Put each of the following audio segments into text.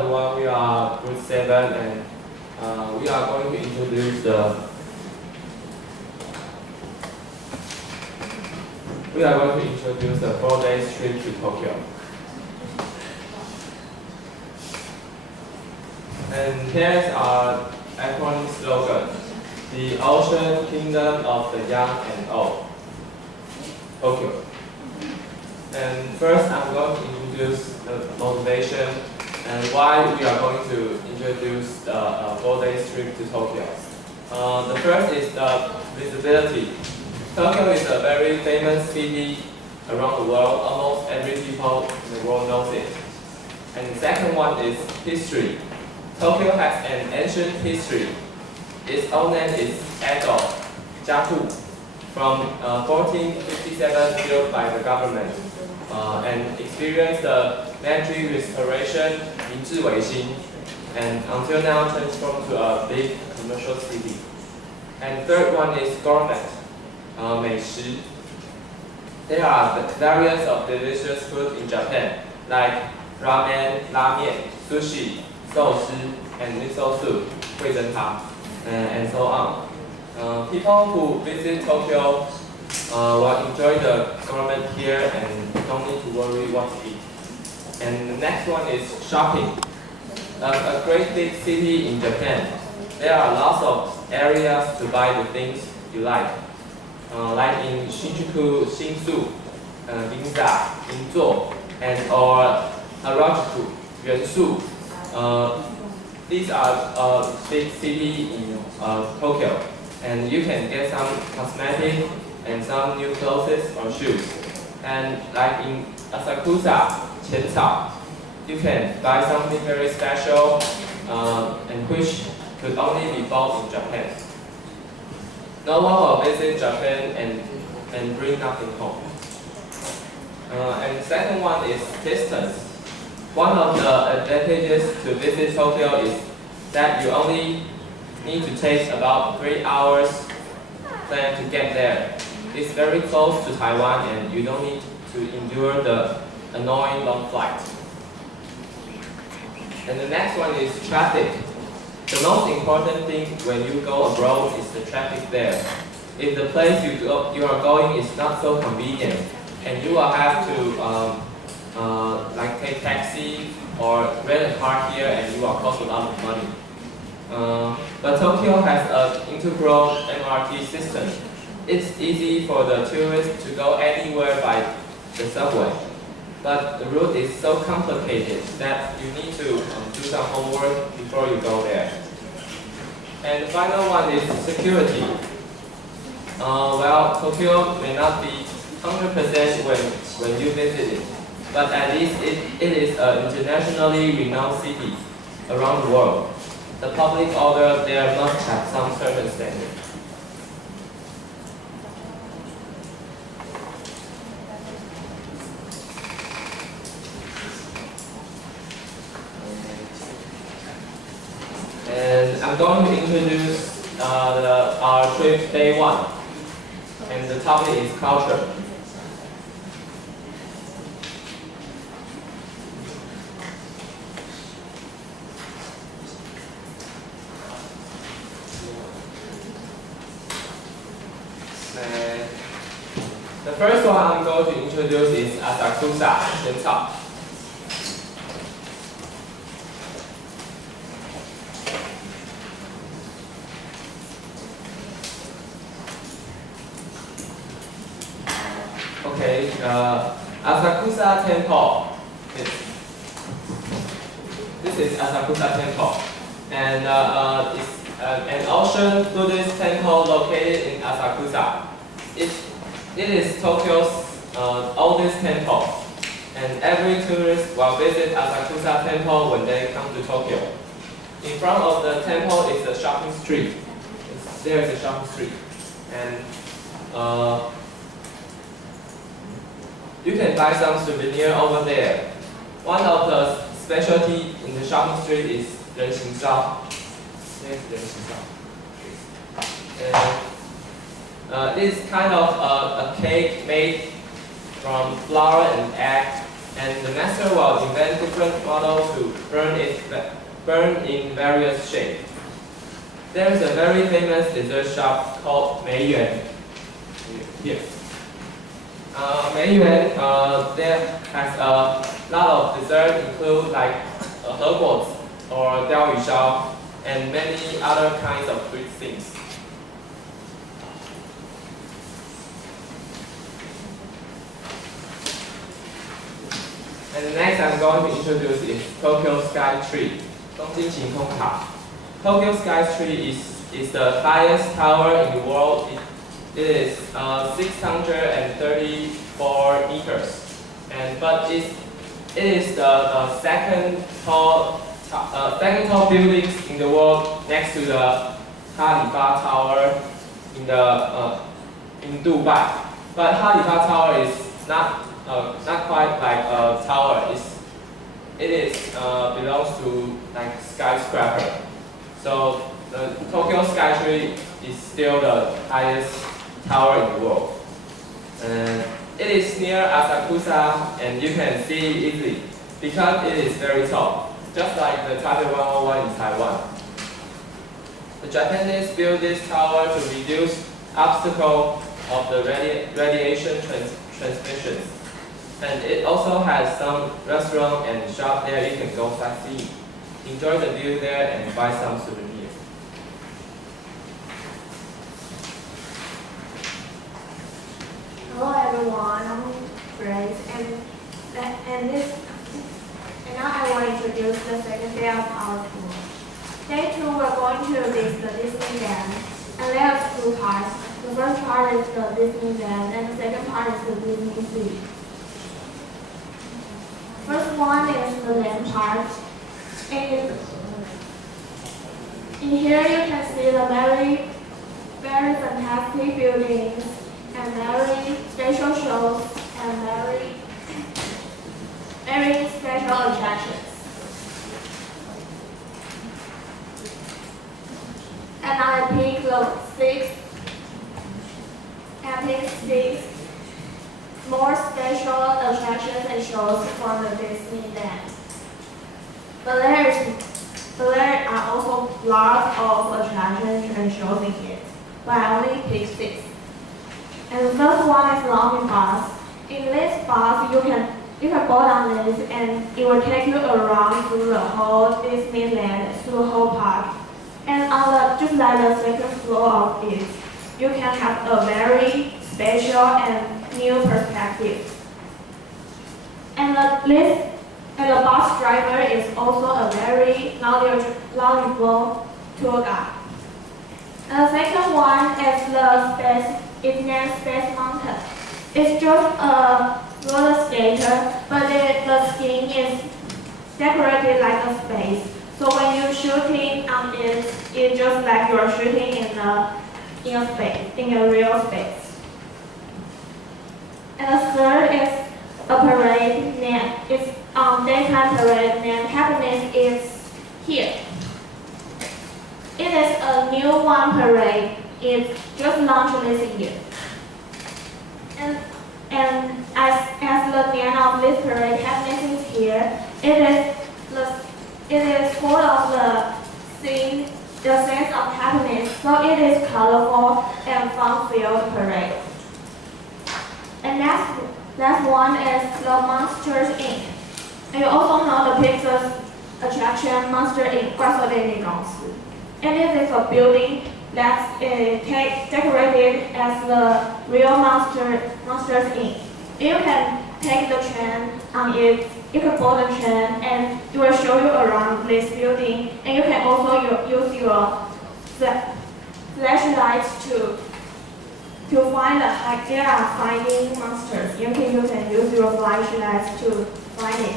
Everyone, we are Group 7 and we are going to introduce the 4-day trip to Tokyo. And here's our iconic slogan: the ocean kingdom of the young and old, Tokyo. And first, I'm going to introduce the motivation and why we are going to introduce the 4-day trip to Tokyo. The first is the visibility. Tokyo is a very famous city around the world. Almost every people in the world knows it. And the second one is history. Tokyo has an ancient history. Its own name is Edo, Jaku, from 1457 built by the government and experienced the military restoration and until now transformed to a big commercial city. And third one is gourmet, 美食. There are various of delicious food in Japan, like ramen, sushi, 寿司, and miso soup, 味噌汤, and so on. People who visit Tokyo will enjoy the gourmet here and don't need to worry what to eat. And the next one is shopping. A great big city in Japan, there are lots of areas to buy the things you like in Shinjuku, Shinsu, Ginza, Ginzo, and or Harajuku, Yuansu. These are big cities in Tokyo, and you can get some cosmetics and some new clothes or shoes. And like in Asakusa, Qiancao, you can buy something very special and which could only be bought in Japan. No one will visit Japan and bring nothing home. And the second one is distance. One of the advantages to visit Tokyo is that you only need to take about 3 hours plan to get there. It's very close to Taiwan and you don't need to endure the annoying long flight. And the next one is traffic. The most important thing when you go abroad is the traffic there. If the place you are going is not so convenient, and you will have to like take taxi or rent a car here, and you will cost a lot of money. But Tokyo has an integral MRT system. It's easy for the tourists to go anywhere by the subway. But the route is so complicated that you need to do some homework before you go there. And the final one is security. Well, Tokyo may not be 100% when you visit it, but at least it is an internationally renowned city around the world. The public order there must have some certain standard. And I'm going to introduce our trip day 1, and the topic is culture. The first one I'm going to introduce is Asakusa, Qiancao. Okay, Asakusa Temple. This is Asakusa Temple, and it's an ancient Buddhist temple located in Asakusa. It is Tokyo's oldest temple, and every tourist will visit Asakusa Temple when they come to Tokyo. In front of the temple is a shopping street. There is a shopping street, and you can buy some souvenir over there. One of the specialty in the shopping street is 人形烧. There's 人形烧. This is kind of a cake made from flour and egg And the master will invent different models to burn in various shapes. There is a very famous dessert shop called 梅园 here. 梅园 there has a lot of dessert, include like 和果子 or 鲷鱼烧 and many other kinds of sweet things. And next I'm going to introduce is Tokyo Sky Tree, 东京晴空塔. Tokyo Sky Tree is the highest tower in the world. It is 634 meters, but it is the second tall buildings in the world next to the Khalifa Tower in Dubai. But Khalifa Tower is not quite like a tower. It belongs to like skyscraper. So the Tokyo Sky Tree is still the highest tower in the world. And it is near Asakusa, and you can see it easily because it is very tall, just like the Taipei 101 in Taiwan. The Japanese built this tower to reduce obstacle of the radiation transmissions. And it also has some restaurant and shop there you can go sightseeing. Enjoy the view there and buy some souvenirs. Hello everyone, I'm Grace, and now I will introduce the second day of our tour. Day 2 we're going to visit the Disneyland, and there are 2 parts. The first part is the Disneyland, and the second part is the Disney Sea. First one is the land part. In here you can see the very fantastic buildings and very special shows and very special attractions. And I picked the 6 more special attractions and shows from the Disneyland. But there are also lots of attractions and shows in here, but I only picked 6. And the first one is Longing Bus. In this bus, you can board on this, and it will take you around through the whole Disneyland, through the whole park. And just like the second floor of it, you can have a very special and new perspective. And the bus driver is also a very knowledgeable tour guide. And the second one is it's named Space Mountain. It's just a roller skater, but the skin is decorated like a space. So when you're shooting on it, it's just like you're shooting in a real space. And the third is a parade named, it's daytime parade named Happiness is Here. It is a new one parade. It just launched this year. And as the name of this parade, Happiness is Here, it is full of the sense of happiness. So it is colorful and fun-filled parade. And last one is the Monsters Inc. And you also know the Pixar's attraction Monster Inc. 怪兽电影公司. And it is a building that's decorated as the real Monsters Inc. You can take the train on it. You can board the train, and it will show you around this building. And you can also use your flashlights to find they are finding monsters. You can use your flashlights to find it.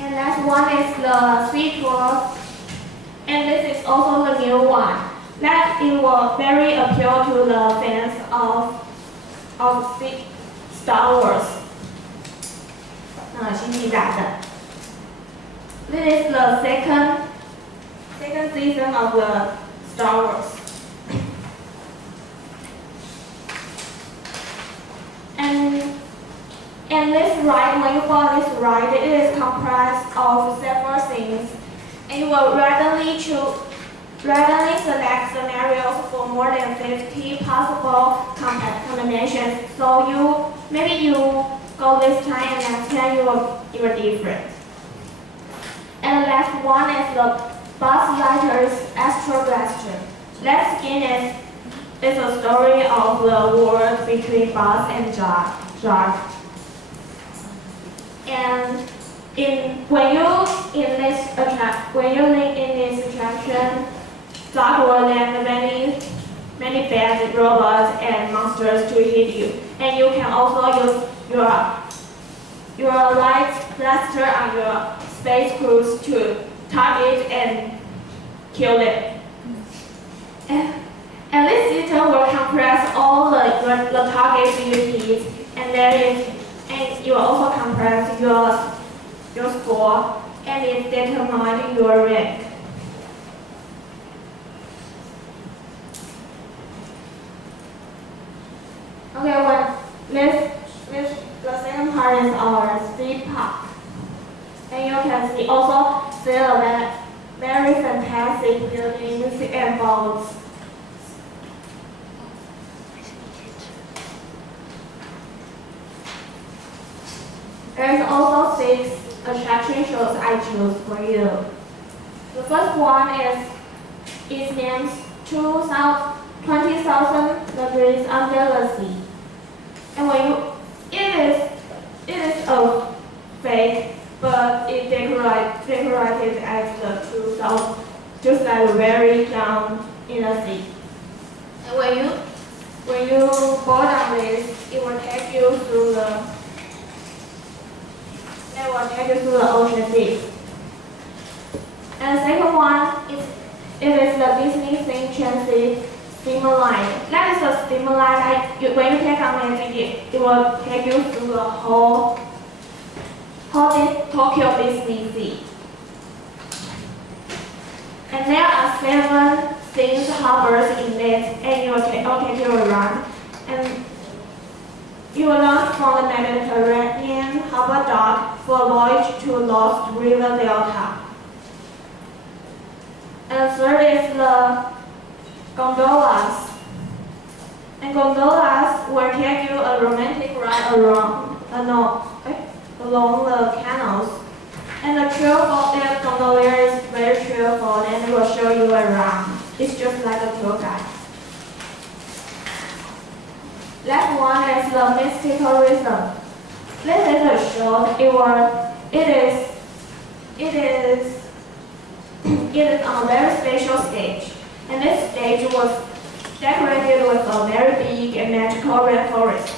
And last one is the Sea Tours. And this is also the new one. That it will very appeal to the fans of Star Wars. 星际大战. This is the second season of the Star Wars. And And this ride, when you go on this ride, it is comprised of several things. And you will randomly select scenarios for more than 50 possible combinations. So maybe you go this time and next time you are different. And the last one is the Buzz Lightyear's Astro Blaster. Let's begin it. It's a story of the war between Buzz and Jar. And when you in this attraction, Jar will land many bad robots and monsters to hit you. And you can also use your light blaster on your space cruise to target and kill them. And this system will compress all the targets you hit, and you will also compress your score, and it determines your rank. Okay, the second part is our theme park. And you can see the very fantastic buildings and boats. There's also 6 attraction shows I choose for you. The first one is named 20,000 Degrees Under the Sea. And it is a fake, but it decorated as the 2,000, just like very down in the sea. And when you board on this, it will take you through the ocean deep. And the second one is the Disney Theme Transit steamer line. That is a steamer line. When you take on it will take you through the whole Tokyo Disney Sea. And there are 7 themed harbors in it, and you will take you around. And you will launch from the Mediterranean harbor dock for a voyage to Lost River Delta. And third is the gondolas. And gondolas will take you a romantic ride along the canals. And the gondolier is very cheerful and will show you around. It's just like a tour guide. Last one is the mystical rhythm. This is a show. It is on a very special stage, and this stage was decorated with a very big and magical rainforest.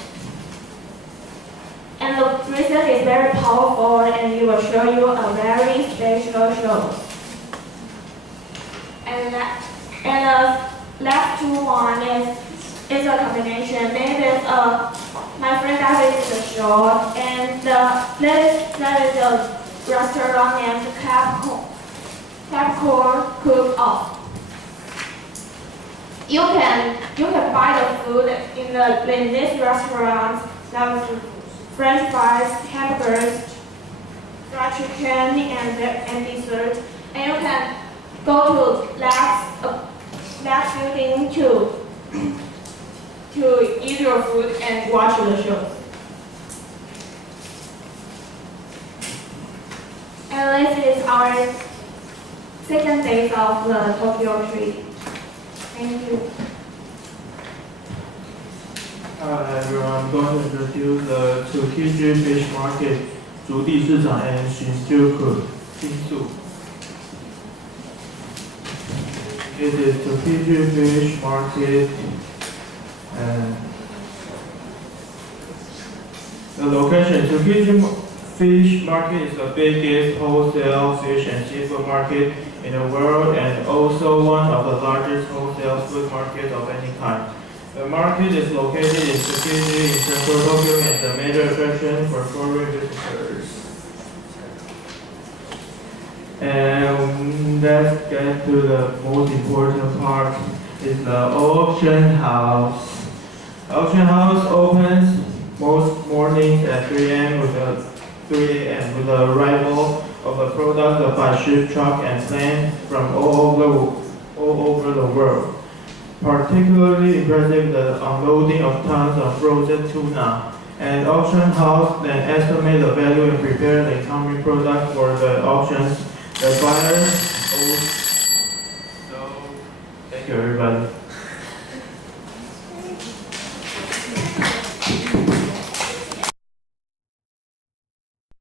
And the rhythm is very powerful, and it will show you a very special show. And the last one is a combination. My friend David is a show, and that is a restaurant named Capcorn Cook-Off. You can buy the food in this restaurant. That is French fries, hamburgers, fried chicken, and dessert. And you can go to Lab's building to eat your food and watch the show. And this is our second day of the Tokyo trip. Thank you. Hi everyone, I'm going to introduce the Tsukiji Fish Market, 竹地市场 and Shinjuku, Shinsu. It is Tsukiji Fish Market, and the location. Tsukiji Fish Market is the biggest wholesale fish and seafood market in the world, and also one of the largest wholesale food markets of any kind. The market is located in Tsukiji in central Tokyo and is a major attraction for foreign visitors. And let's get to the most important part, is the auction house. The auction house opens most mornings at 3 a.m. with the arrival of the products by ship, truck, and plane from all over the world. Particularly impressive the unloading of tons of frozen tuna. An auction house then estimate the value and prepare the incoming product for the auctions. The buyers. So, thank you everybody.